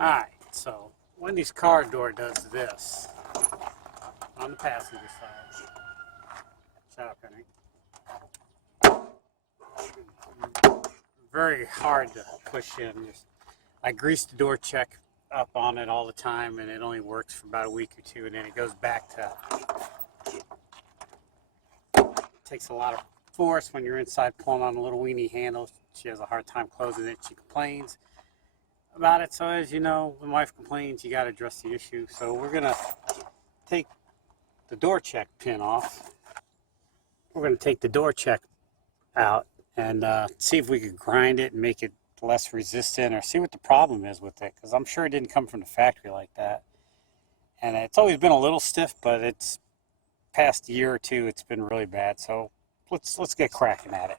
Alright, so Wendy's car door does this on the passenger side. Shut up, Henry. Very hard to push in. I grease the door check up on it all the time, and it only works for about a week or two, and then it goes back to. It takes a lot of force when you're inside pulling on a little weenie handle. She has a hard time closing it. She complains about it. So as you know, when wife complains, you got to address the issue. So we're gonna take the door check pin off. We're gonna take the door check out and see if we could grind it and make it less resistant, or see what the problem is with it, because I'm sure it didn't come from the factory like that. And it's always been a little stiff, but it's past year or two it's been really bad. So let's get cracking at it.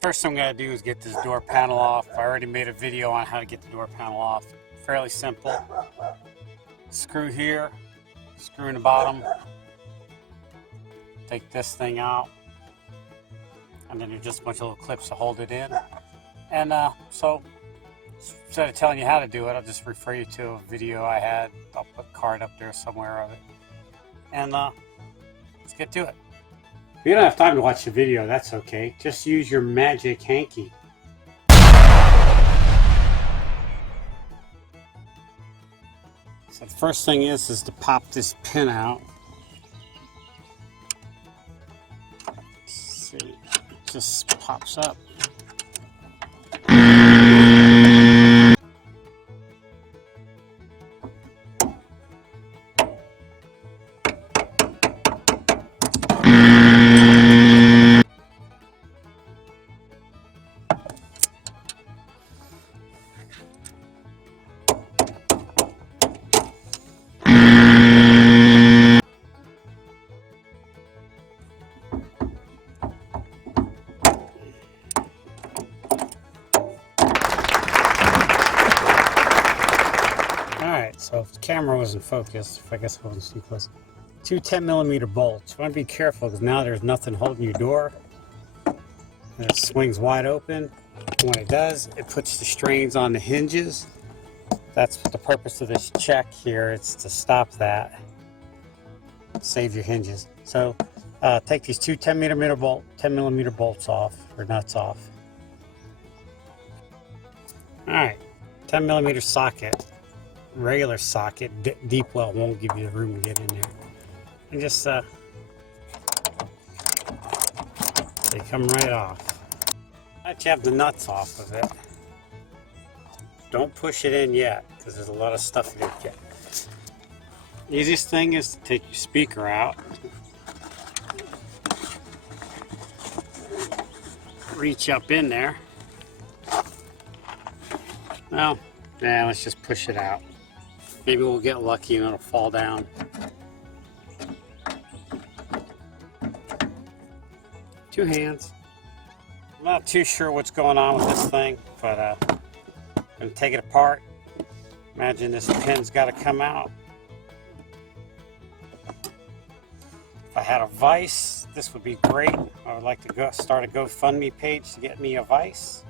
First thing I'm going to do is get this door panel off. I already made a video on how to get the door panel off. Fairly simple. Screw here, screw in the bottom, take this thing out, and then there's just a bunch of little clips to hold it in. And so instead of telling you how to do it, I'll just refer you to a video I had. I'll put a card up there somewhere of it. And let's get to it. If you don't have time to watch the video, that's okay. Just use your magic hanky. So the first thing is to pop this pin out. Let's see, it just pops up. Alright, so if the camera wasn't focused, I guess I wasn't too close. Two 10mm bolts. You want to be careful because now there's nothing holding your door. And it swings wide open. When it does, it puts the strains on the hinges. That's the purpose of this check here. It's to stop that. Save your hinges. So take these two 10mm bolts off, or nuts off. Alright, 10mm socket. Regular socket, deep well won't give you the room to get in there. And just they come right off. Let you have the nuts off of it. Don't push it in yet, because there's a lot of stuff you get. Easiest thing is to take your speaker out. Reach up in there. Well, yeah, let's just push it out. Maybe we'll get lucky and it'll fall down. Two hands. I'm not too sure what's going on with this thing, but I'm going to take it apart. Imagine this pin's got to come out. If I had a vise, this would be great. I would like to start a GoFundMe page to get me a vise.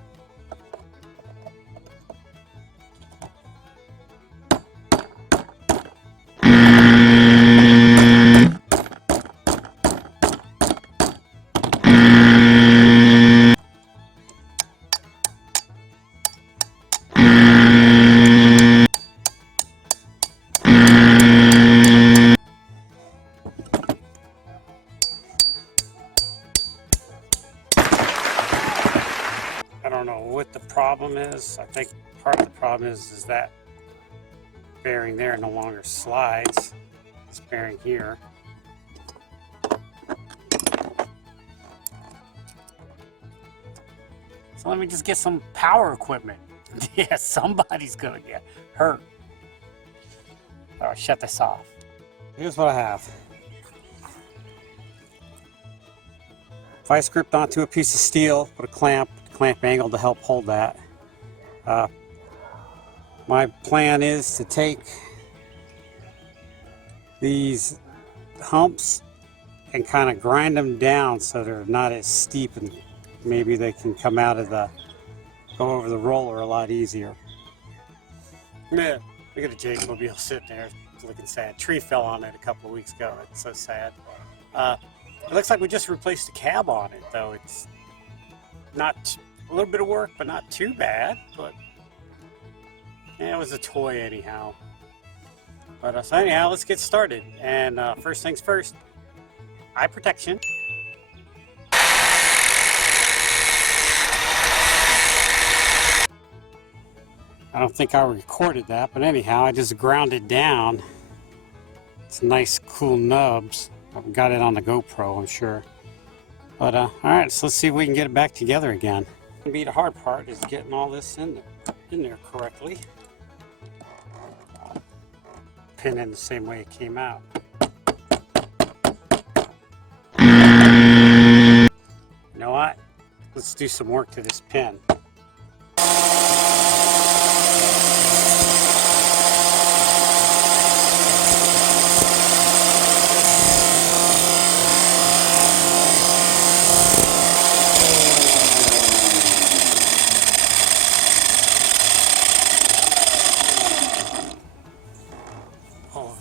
I don't know what the problem is. I think part of the problem is that bearing there no longer slides. This bearing here. So let me just get some power equipment. Yeah, somebody's gonna get hurt. All right, shut this off. Here's what I have. Vice gripped onto a piece of steel with a clamp angle to help hold that. My plan is to take these humps and kind of grind them down so they're not as steep, and maybe they can come out of go over the roller a lot easier. Yeah, look at the Jake-mobile sitting there. It's looking sad. Tree fell on it a couple of weeks ago. It's so sad. It looks like we just replaced the cab on it, though. It's not a little bit of work, but not too bad. But yeah, it was a toy anyhow. But so anyhow, let's get started. And first things first, eye protection. I don't think I recorded that, but anyhow, I just ground it down. It's nice, cool nubs. I've got it on the GoPro, I'm sure. But all right, so let's see if we can get it back together again. Gonna be the hard part is getting all this in there correctly. Pin in the same way it came out. You know what? Let's do some work to this pin.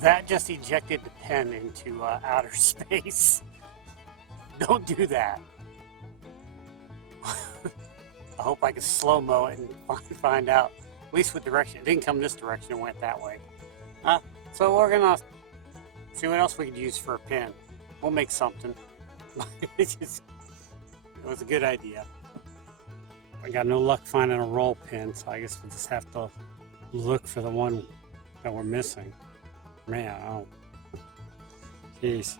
That just ejected the pen into outer space. Don't do that. I hope I can slow-mo it and find out at least what direction. It didn't come this direction, it went that way. So we're gonna see what else we could use for a pin. We'll make something. It was a good idea. I got no luck finding a roll pin, so I guess we'll just have to look for the one that we're missing. Man, oh, jeez.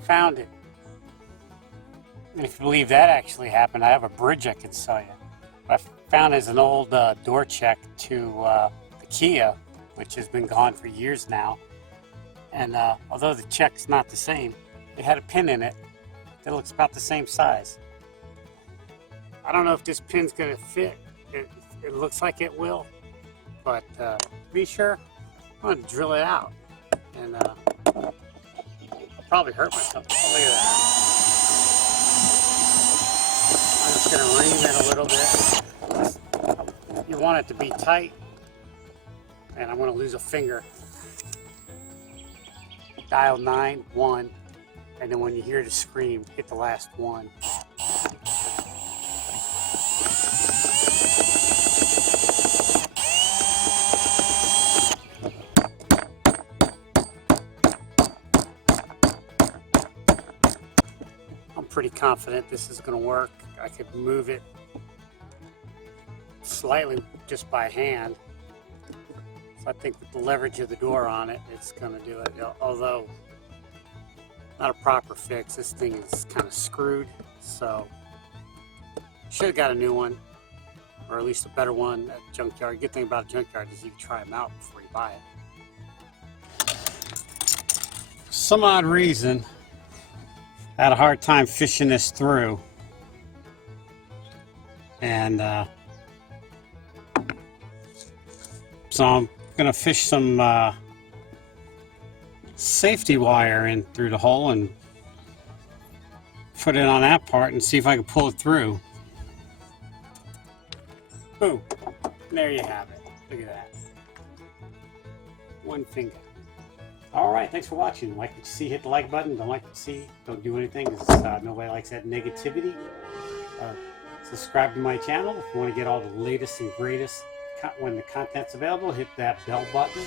Found it. And if you believe that actually happened, I have a bridge I can sell you. What I found is an old door check to the Kia, which has been gone for years now. And although the check's not the same, it had a pin in it that looks about the same size. I don't know if this pin's going to fit. It looks like it will, but to be sure, I'm going to drill it out. And I'll probably hurt myself. Oh, look at that. I'm just going to ream it a little bit. You want it to be tight, and I'm going to lose a finger. Dial 9, 1, and then when you hear the scream, hit the last one. Pretty confident this is going to work. I could move it slightly just by hand. So I think with the leverage of the door on it, it's going to do it. Although not a proper fix, this thing is kind of screwed. So should have got a new one, or at least a better one at junkyard. Good thing about a junkyard is you can try them out before you buy it. For some odd reason, I had a hard time fishing this through, and so I'm gonna fish some safety wire in through the hole and put it on that part and see if I can pull it through. Boom, there you have it. Look at that, one finger. All right, thanks for watching. Like what you see, hit the like button. Don't like what you see, don't do anything. Nobody likes that negativity. Subscribe to my channel if you want to get all the latest and greatest when the content's available. Hit that bell button.